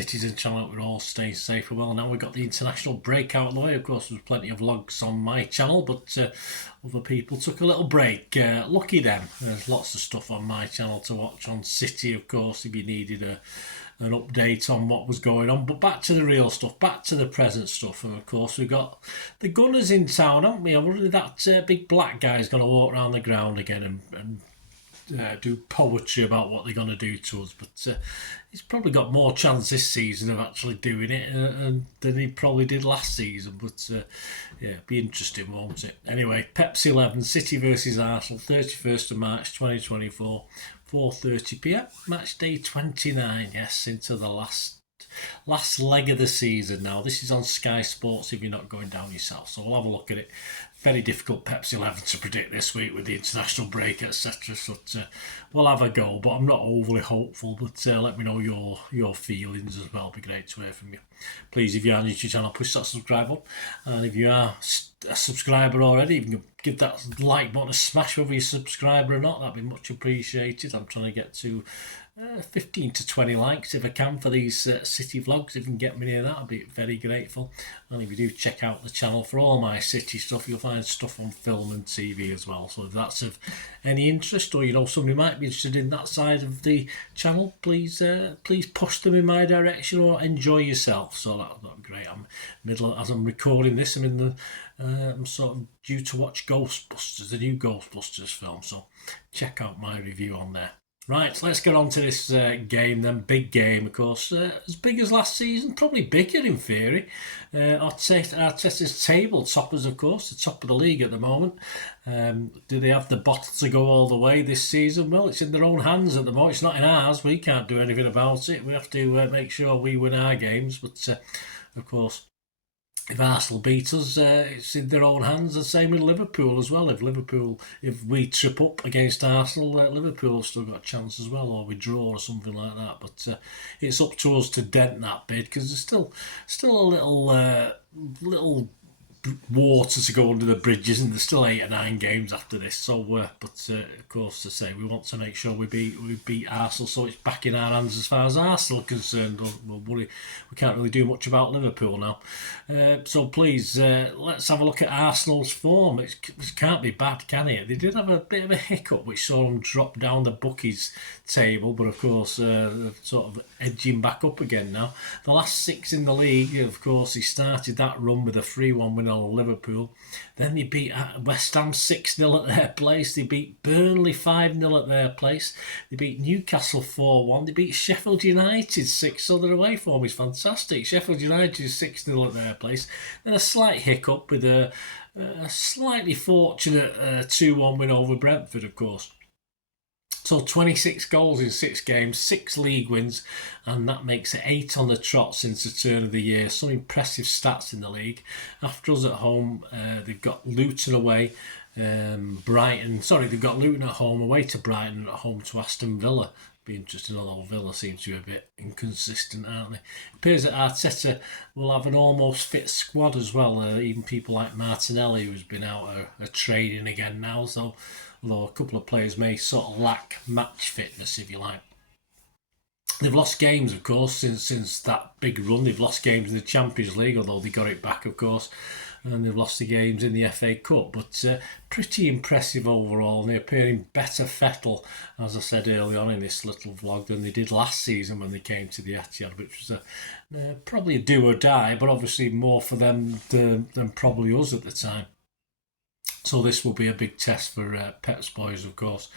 Citizen channel. We're all staying safe and well. Now we've got the international break out of the way. Of course, there's plenty of vlogs on my channel, but other people took a little break. Lucky them. There's lots of stuff on my channel to watch on City, of course, if you needed an update on what was going on. But back to the real stuff, back to the present stuff. And of course, we've got the Gunners in town, haven't we? I wonder if that big black guy's going to walk around the ground again and do poetry about what they're going to do to us, but he's probably got more chance this season of actually doing it than he probably did last season. But yeah, be interesting, won't it? Anyway, Pepsi 11, City versus Arsenal, 31st of March 2024, 4:30 p.m. Match day 29. Yes, into the last leg of the season now. This is on Sky Sports if you're not going down yourself, so we'll have a look at it. Very difficult Pepsi 11 to predict this week with the international break, etc. So we'll have a go, but I'm not overly hopeful. But let me know your feelings as well. It'd be great to hear from you. Please, if you are new to your channel, push that subscribe button. And if you are a subscriber already, you can give that like button a smash whether you're a subscriber or not. That'd be much appreciated. I'm trying to get to 15 to 20 likes if I can for these City vlogs. If you can get me near that, I'd be very grateful. And if you do check out the channel for all my City stuff, you'll find stuff on film and TV as well. So if that's of any interest, or you know somebody might be interested in that side of the channel, please push them in my direction or enjoy yourself. So that'd be great. As I'm recording this, I'm sort of due to watch Ghostbusters, the new Ghostbusters film. So check out my review on there. Right, let's get on to this game then. Big game, of course. As big as last season, probably bigger in theory. Arteta's table toppers, of course, the top of the league at the moment. Do they have the bottle to go all the way this season? Well, it's in their own hands at the moment. It's not in ours. We can't do anything about it. We have to make sure we win our games. But, of course, if Arsenal beat us, it's in their own hands. The same with Liverpool as well. If we trip up against Arsenal, Liverpool have still got a chance as well, or we draw or something like that. But it's up to us to dent that bid, because there's still a little water to go under the bridges, and there's still 8 or 9 games after this. So, of course, to say we want to make sure we beat Arsenal, so it's back in our hands as far as Arsenal are concerned. We'll worry. We can't really do much about Liverpool now. So please, let's have a look at Arsenal's form. It can't be bad, can it? They did have a bit of a hiccup, which saw them drop down the bookies table, but of course, they're sort of edging back up again now. The last 6 in the league, of course, he started that run with a 3-1 win on Liverpool. Then they beat West Ham 6-0 at their place. They beat Burnley 5-0 at their place. They beat Newcastle 4-1. They beat Sheffield United 6. So their away form is fantastic. Sheffield United 6-0 at their place. Then a slight hiccup with a slightly fortunate 2-1 win over Brentford, of course. So 26 goals in 6 games, 6 league wins, and that makes it 8 on the trot since the turn of the year. Some impressive stats in the league. After us at home, they've got Luton away, they've got Luton at home, away to Brighton, and at home to Aston Villa. Be interesting, although Villa seems to be a bit inconsistent, aren't they? It appears that Arteta will have an almost fit squad as well. Even people like Martinelli, who's been out training again now, so although a couple of players may sort of lack match fitness, if you like. They've lost games, of course, since that big run. They've lost games in the Champions League, although they got it back, of course. And they've lost the games in the FA Cup. But pretty impressive overall. And they appear in better fettle, as I said early on in this little vlog, than they did last season when they came to the Etihad, which was probably a do or die, but obviously more for them than probably us at the time. So this will be a big test for Pep's boys, of course,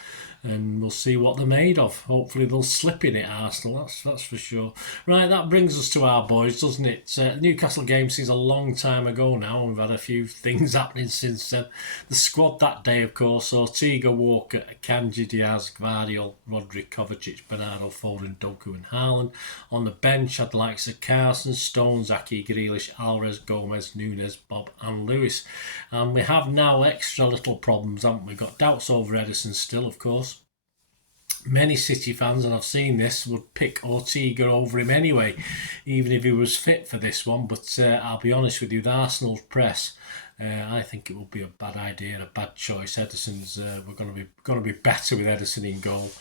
and we'll see what they're made of. Hopefully they'll slip in it, Arsenal, that's for sure. Right, that brings us to our boys, doesn't it? The Newcastle game seems a long time ago now, and we've had a few things happening since then. The squad that day, of course, Ortega, Walker, Akanji, Diaz, Gvardiol, Rodri, Kovacic, Bernardo, Foden, Doku and Haaland. On the bench had the likes of Carson, Stones, Aki, Grealish, Alvarez, Gomez, Nunes, Bob and Lewis. And we have now extra little problems, haven't we? Got doubts over Ederson still, of course. Many City fans, and I've seen this, would pick Ortega over him anyway, even if he was fit for this one. But I'll be honest with you, the Arsenal press, I think it will be a bad idea and a bad choice. Ederson's we're going to be better with Ederson in goal.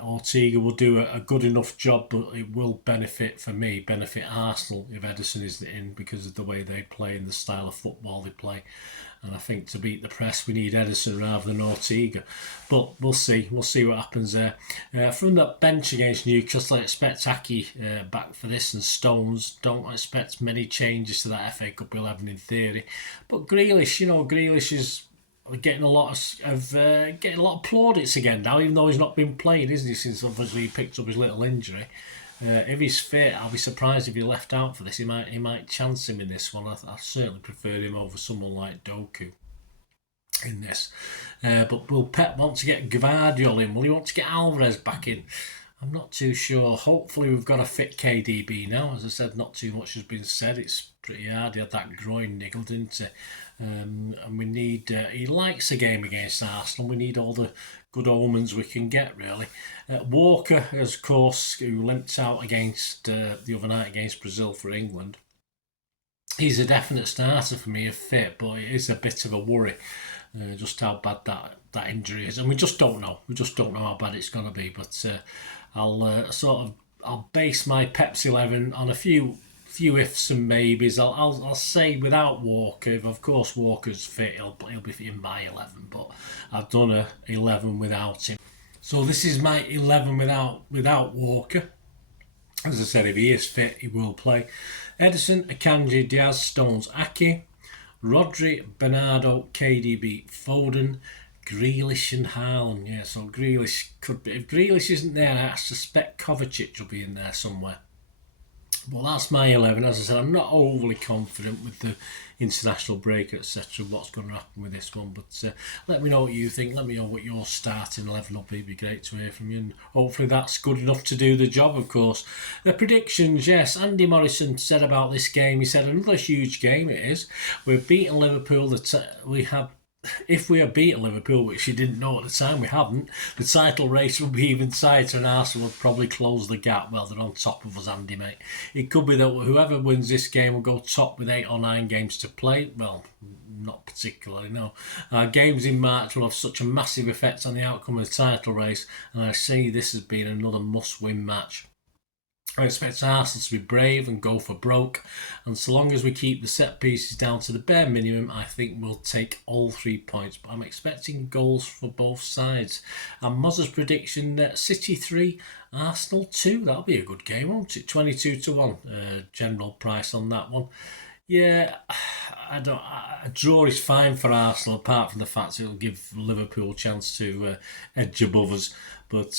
Ortega will do a good enough job, but it will benefit Arsenal if Ederson is in, because of the way they play and the style of football they play. And I think to beat the press, we need Ederson rather than Ortega. But we'll see. We'll see what happens there. From that bench against Newcastle, I expect Aki back for this, and Stones. Don't expect many changes to that FA Cup 11 in theory. But Grealish is getting a lot of plaudits again now, even though he's not been playing, isn't he? Since obviously he picked up his little injury. If he's fit, I'll be surprised if he left out for this. He might chance him in this one. I certainly prefer him over someone like Doku in this. But will Pep want to get Gvardiol in? Will he want to get Alvarez back in? I'm not too sure. Hopefully we've got a fit KDB now. As I said, not too much has been said. It's pretty hard. He had that groin niggled, didn't he? And we need... he likes a game against Arsenal. We need all the good omens we can get, really. Walker, of course, who limped out against the other night against Brazil for England. He's a definite starter for me if fit, but it is a bit of a worry. Just how bad that injury is, and we just don't know. We just don't know how bad it's going to be. But I'll base my Pepsi 11 on a few ifs and maybes. I'll say without Walker. If of course Walker's fit, he'll be in my 11. But I've done a 11 without him. So this is my 11 without Walker. As I said, if he is fit, he will play. Ederson, Akanji, Diaz, Stones, Aki, Rodri, Bernardo, KDB, Foden, Grealish and Haaland. Yeah, so Grealish could be. If Grealish isn't there, I suspect Kovacic will be in there somewhere. Well, that's my 11. As I said, I'm not overly confident with the international break, etc., what's going to happen with this one. But let me know what you think. Let me know what your starting 11 will be. It'd be great to hear from you. And hopefully that's good enough to do the job, of course. The predictions, yes. Andy Morrison said about this game, he said, another huge game it is. We've beaten Liverpool. If we had beaten Liverpool, which you didn't know at the time, we haven't, the title race will be even tighter and Arsenal will probably close the gap. Well, they're on top of us, Andy, mate. It could be that whoever wins this game will go top with 8 or 9 games to play. Well, not particularly, no. Games in March will have such a massive effect on the outcome of the title race, and I see this as being another must-win match. I expect Arsenal to be brave and go for broke, and so long as we keep the set pieces down to the bare minimum, I think we'll take all 3 points. But I'm expecting goals for both sides. And Moz's prediction, City 3, Arsenal 2. That'll be a good game, won't it? 22-1 general price on that one. Yeah, a draw is fine for Arsenal, apart from the fact it'll give Liverpool a chance to edge above us. But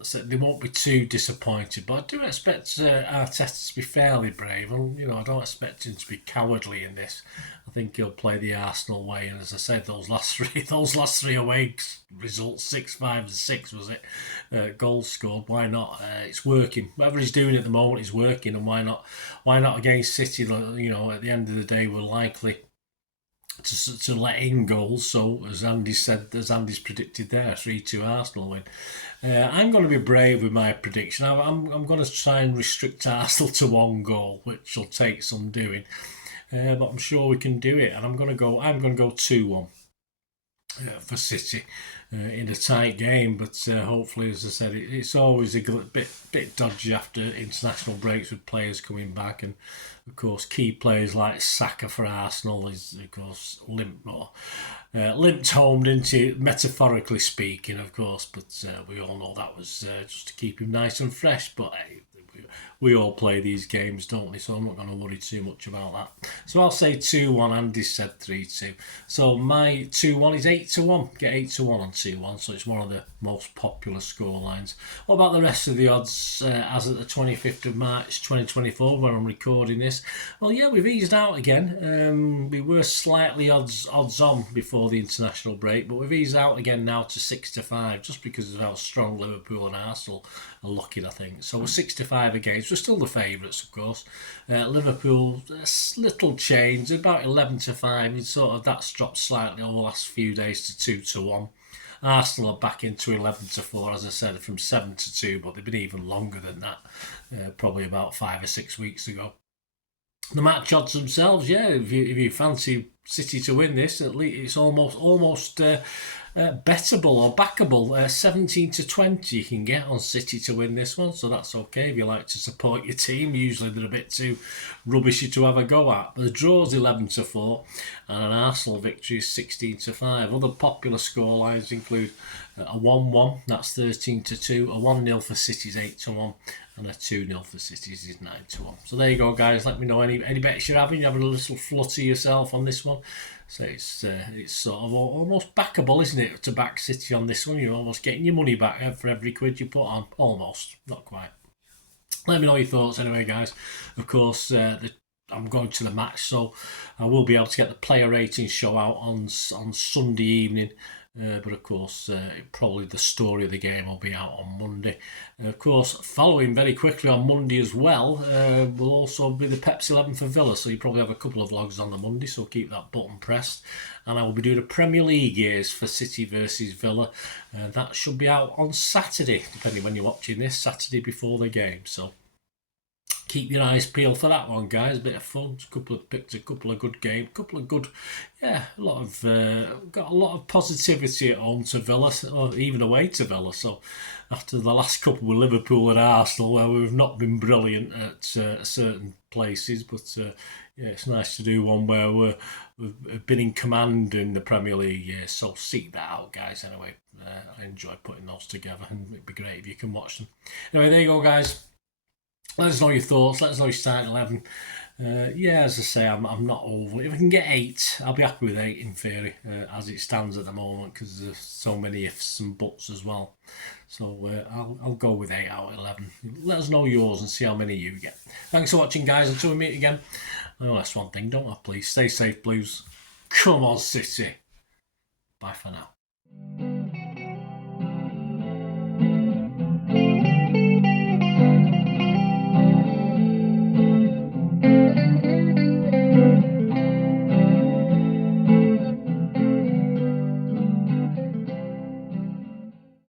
so they won't be too disappointed. But I do expect Arteta to be fairly brave. And, I don't expect him to be cowardly in this. I think he'll play the Arsenal way. And as I said, those last three away results, 6-5 and 6 was it? Goals scored. Why not? It's working. Whatever he's doing at the moment is working. And why not? Why not against City? At the end of the day, we're likely to let in goals. So as Andy's predicted there, 3-2 Arsenal win. I'm going to be brave with my prediction. I'm going to try and restrict Arsenal to 1 goal, which will take some doing. But I'm sure we can do it. And I'm going to go 2-1 for City in a tight game. But hopefully, as I said, it's always a bit dodgy after international breaks with players coming back. And of course, key players like Saka for Arsenal is, of course, limped home, didn't he? Metaphorically speaking, of course. But we all know that was just to keep him nice and fresh. But hey, we all play these games, don't we? So I'm not going to worry too much about that. So I'll say 2-1. Andy said 3-2. So my 2-1 is 8-1. Get 8-1 on 2-1. So it's one of the most popular score lines. What about the rest of the odds as at the 25th of March 2024 when I'm recording this? Well, yeah, we've eased out again. We were slightly odds on before the international break, but we've eased out again now to 6-5 just because of how strong Liverpool and Arsenal are looking, I think. So we're 6-5 against. We're still the favourites, of course. Liverpool, a little change, about 11-5. That's dropped slightly over the last few days to 2-1. Arsenal are back into 11-4, as I said, from 7-2, but they've been even longer than that, probably about 5 or 6 weeks ago. The match odds themselves, yeah, if you fancy City to win this. At least it's almost bettable or backable. 17 to 20 you can get on City to win this one, so that's okay if you like to support your team. Usually they're a bit too rubbishy to have a go at. But the draw's 11 to 4, and an Arsenal victory is 16 to 5. Other popular scorelines include a 1-1, that's 13 to 2, a 1-0 for City's 8 to 1, and a 2-0 for City's is 9 to 1. So there you go, guys. Let me know any bets you're having. You're having a little flutter yourself on this one. So it's sort of almost backable, isn't it, to back City on this one? You're almost getting your money back for every quid you put on. Almost, not quite. Let me know your thoughts anyway, guys. Of course, I'm going to the match, so I will be able to get the player ratings show out on Sunday evening. But of course, probably the story of the game will be out on Monday. Of course, following very quickly on Monday as well will also be the Pepsi 11 for Villa. So you probably have a couple of vlogs on the Monday, so keep that button pressed. And I will be doing a Premier League years for City versus Villa. That should be out on Saturday, depending when you're watching this, Saturday before the game. So keep your eyes peeled for that one, guys. A bit of fun. Picked a couple of good games. Got a lot of positivity at home to Villa, or even away to Villa. So after the last couple with Liverpool and Arsenal, where we've not been brilliant at certain places, but it's nice to do one where we've been in command in the Premier League. Yeah, so seek that out, guys. Anyway, I enjoy putting those together, and it'd be great if you can watch them. Anyway, there you go, guys. Let us know your thoughts. Let us know your starting 11. As I say, I'm not over. If I can get 8, I'll be happy with 8 in theory, as it stands at the moment, because there's so many ifs and buts as well. So I'll go with 8 out of 11. Let us know yours and see how many you get. Thanks for watching, guys. Until we meet again. I know that's one thing, don't I? Please stay safe, Blues. Come on, City. Bye for now.